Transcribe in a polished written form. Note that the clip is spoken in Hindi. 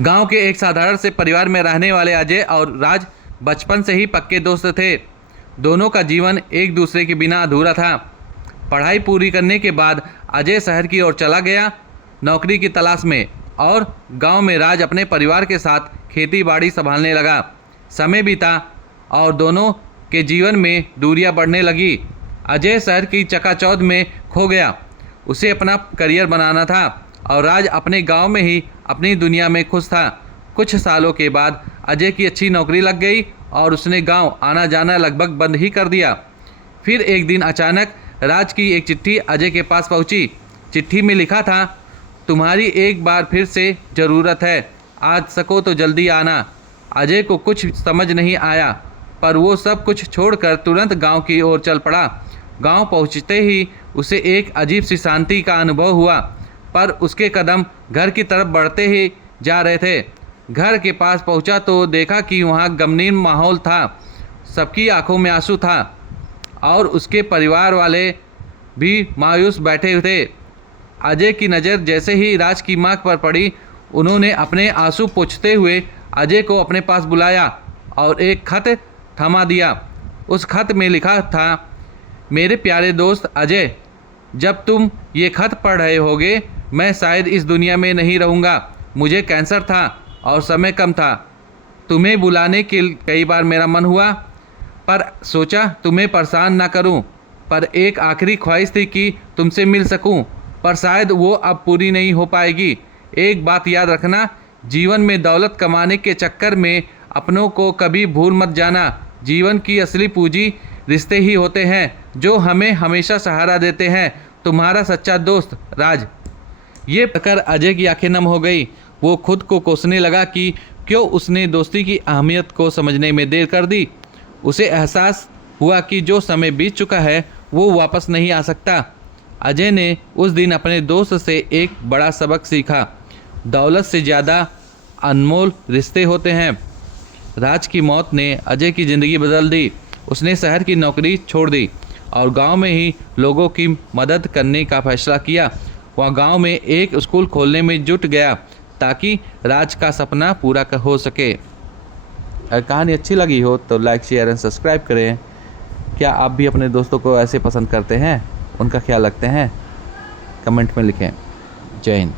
गांव के एक साधारण से परिवार में रहने वाले अजय और राज बचपन से ही पक्के दोस्त थे। दोनों का जीवन एक दूसरे के बिना अधूरा था। पढ़ाई पूरी करने के बाद अजय शहर की ओर चला गया नौकरी की तलाश में, और गांव में राज अपने परिवार के साथ खेती बाड़ी संभालने लगा। समय बीता और दोनों के जीवन में दूरियां बढ़ने लगी। अजय शहर की चकाचौंध में खो गया, उसे अपना करियर बनाना था, और राज अपने गांव में ही अपनी दुनिया में खुश था। कुछ सालों के बाद अजय की अच्छी नौकरी लग गई और उसने गांव आना जाना लगभग बंद ही कर दिया। फिर एक दिन अचानक राज की एक चिट्ठी अजय के पास पहुंची। चिट्ठी में लिखा था, तुम्हारी एक बार फिर से ज़रूरत है, आज सको तो जल्दी आना। अजय को कुछ समझ नहीं आया, पर वो सब कुछ छोड़कर तुरंत गांव की ओर चल पड़ा। गांव पहुंचते ही उसे एक अजीब सी शांति का अनुभव हुआ, पर उसके कदम घर की तरफ बढ़ते ही जा रहे थे। घर के पास पहुंचा तो देखा कि वहां गमगीन माहौल था। सबकी आंखों में आंसू था और उसके परिवार वाले भी मायूस बैठे हुए थे। अजय की नज़र जैसे ही राज की मां पर पड़ी, उन्होंने अपने आंसू पोंछते हुए अजय को अपने पास बुलाया और एक खत थमा दिया। उस खत में लिखा था, मेरे प्यारे दोस्त अजय, जब तुम ये खत पढ़ रहे होगे मैं शायद इस दुनिया में नहीं रहूँगा। मुझे कैंसर था और समय कम था। तुम्हें बुलाने के कई बार मेरा मन हुआ, पर सोचा तुम्हें परेशान ना करूं। पर एक आखिरी ख्वाहिश थी कि तुमसे मिल सकूं, पर शायद वो अब पूरी नहीं हो पाएगी। एक बात याद रखना, जीवन में दौलत कमाने के चक्कर में अपनों को कभी भूल मत जाना। जीवन की असली पूंजी रिश्ते ही होते हैं जो हमें हमेशा सहारा देते हैं। तुम्हारा सच्चा दोस्त राज। ये पढ़कर अजय की आंखें नम हो गई। वो खुद को कोसने लगा कि क्यों उसने दोस्ती की अहमियत को समझने में देर कर दी। उसे एहसास हुआ कि जो समय बीत चुका है वो वापस नहीं आ सकता। अजय ने उस दिन अपने दोस्त से एक बड़ा सबक सीखा, दौलत से ज़्यादा अनमोल रिश्ते होते हैं। राज की मौत ने अजय की ज़िंदगी बदल दी। उसने शहर की नौकरी छोड़ दी और गांव में ही लोगों की मदद करने का फैसला किया। वह गांव में एक स्कूल खोलने में जुट गया ताकि राज का सपना पूरा हो सके। अगर कहानी अच्छी लगी हो तो लाइक, शेयर एंड सब्सक्राइब करें। क्या आप भी अपने दोस्तों को ऐसे पसंद करते हैं? उनका ख्याल रखते हैं? कमेंट में लिखें। जय हिंद।